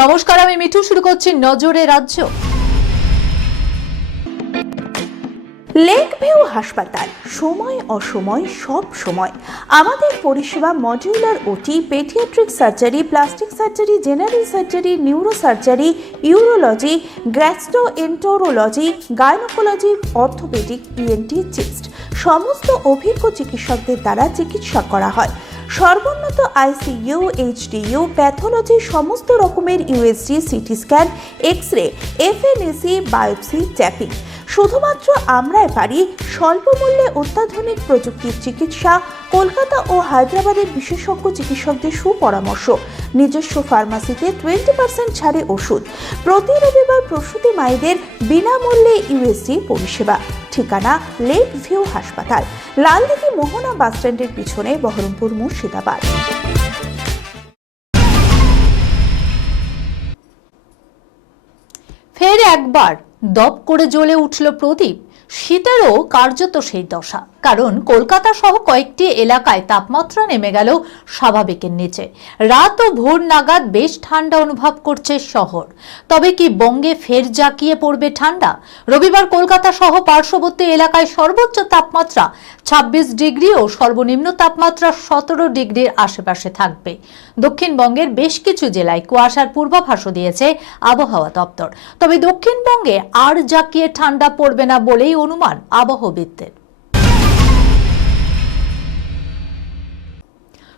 নমস্কার, আমি মিঠু। শুরু করছি নজরে রাজ্য। লেক ভিউ হাসপাতাল, সময় অসময় সব সময় আমাদের পরিষেবা modular OT, paediatric surgery, plastic surgery, general surgery, neuro surgery, urology, gastroenterology, gynaecology, orthopaedic, ENT, chest সমস্ত অভিজ্ঞ চিকিৎসকদের দ্বারা চিকিৎসা করা হয়। সর্বোন্নত আইসিইউ, এইচডিইউ, প্যাথোলজি, সমস্ত রকমের USG, CT scan, X-ray, FNAC, biopsy, tapping. শুধুমাত্র আমরাই পারি স্বল্প মূল্যে অত্যাধুনিক প্রযুক্তির চিকিৎসা। কলকাতা ও হায়দ্রাবাদের বিশেষজ্ঞ চিকিৎসকদের সুপরামর্শ। নিজস্ব ফার্মাসিতে 20% ছাড়ে ওষুধ। প্রতি রবিবার প্রসূতি মায়েদের বিনামূল্যে ইউএসজি পরিষেবা। ঠিকানা লেক ভিউ হাসপাতাল, লালদিঘি মোহনা বাসস্ট্যান্ডের পিছনে, বহরমপুর, মুর্শিদাবাদ। ফের একবার দপ করে জ্বলে উঠল প্রদীপ। শীতেরও কার্যত সেই দশা, কারণ কলকাতা সহ কয়েকটি এলাকায় তাপমাত্রা নেমে গেল স্বাভাবিকের নিচে। রাত ও ভোর নাগাদ বেশ ঠান্ডা অনুভব করছে শহর। তবে কি বঙ্গে ফের জাঁকিয়ে পড়বে ঠান্ডা? রবিবার কলকাতা সহ পার্শ্ববর্তী এলাকায় সর্বোচ্চ তাপমাত্রা 26 ডিগ্রি ও সর্বনিম্ন তাপমাত্রা 17 ডিগ্রির আশেপাশে থাকবে। দক্ষিণবঙ্গের বেশ কিছু জেলায় কুয়াশার পূর্বাভাসও দিয়েছে আবহাওয়া দপ্তর। তবে দক্ষিণবঙ্গে আর জাঁকিয়ে ঠান্ডা পড়বে না বলেই অনুমান আবহাওয়াবিদদের।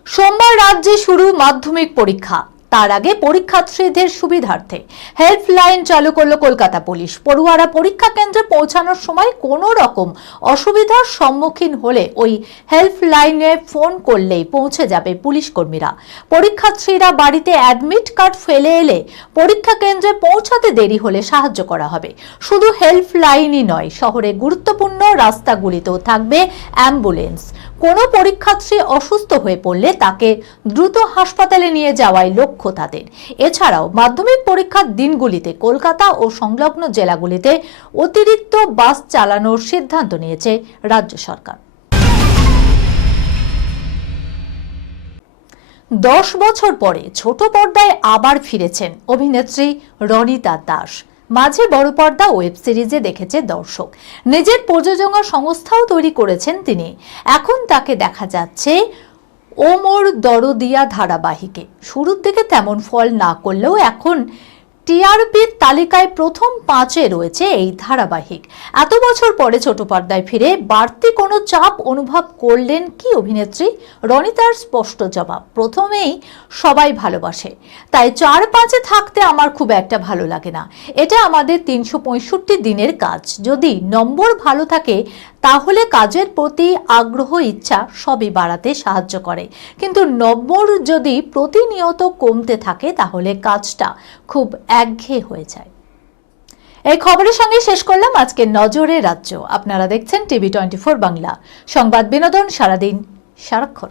সোমবার রাজ্যে শুরু মাধ্যমিক পরীক্ষা। তার আগে পরীক্ষার্থীদের সুবিধার্থে হেল্পলাইন চালু করলো কলকাতা পুলিশ। পড়ুয়ারা পরীক্ষা কেন্দ্রে পৌঁছানোর সময় কোনো রকম অসুবিধার সম্মুখীন হলে ওই হেল্পলাইনে ফোন করলেই পৌঁছে যাবে পুলিশ কর্মীরা। পরীক্ষার্থীরা বাড়িতে অ্যাডমিট কার্ড ফেলে এলে পরীক্ষা কেন্দ্রে পৌঁছাতে দেরি হলে সাহায্য করা হবে। শুধু হেল্পলাইনই নয়, শহরে গুরুত্বপূর্ণ রাস্তাগুলিতেও থাকবে অ্যাম্বুলেন্স। কোনো পরীক্ষার্থী অসুস্থ হয়ে পড়লে তাকে দ্রুত হাসপাতালে নিয়ে যাওয়াই লক্ষ্য তাদের। এছাড়াও মাধ্যমিক পরীক্ষার দিনগুলিতে কলকাতা ও সংলগ্ন জেলাগুলিতে অতিরিক্ত বাস চালানোর সিদ্ধান্ত নিয়েছে রাজ্য সরকার। 10 বছর পরে ছোট পর্দায় আবার ফিরেছেন অভিনেত্রী রণিতা দাস। মাঝে বড় পর্দা ওয়েব সিরিজে দেখেছে দর্শক। নিজের প্রযোজনা সংস্থাও তৈরি করেছেন তিনি। এখন তাকে দেখা যাচ্ছে ও মোর দরদিয়া ধারাবাহিকে। শুরুর দিকে তেমন ফল না করলেও এখন টিআরপির তালিকায় প্রথম 5-এ রয়েছে এই ধারাবাহিক। এত বছর পরে ছোট পর্দায় ফিরে বাড়তি কোনো চাপ অনুভব করলেন কি অভিনেত্রী? রণিতার স্পষ্ট জবাব, প্রথমেই সবাই ভালোবাসে, তাই 4-5-এ থাকতে আমার খুব একটা ভালো লাগে না। এটা আমাদের 365 দিনের কাজ। যদি নম্বর ভালো থাকে তাহলে কাজের প্রতি আগ্রহ, ইচ্ছা সবই বাড়াতে সাহায্য করে। কিন্তু নম্বর যদি প্রতিনিয়ত কমতে থাকে তাহলে কাজটা খুব একঘেয়ে হয়ে যায়। এই খবরের সঙ্গে শেষ করলাম আজকের নজরে রাজ্য। আপনারা দেখছেন টিভি 24 বাংলা, সংবাদ বিনোদন সারাদিন সারাক্ষণ।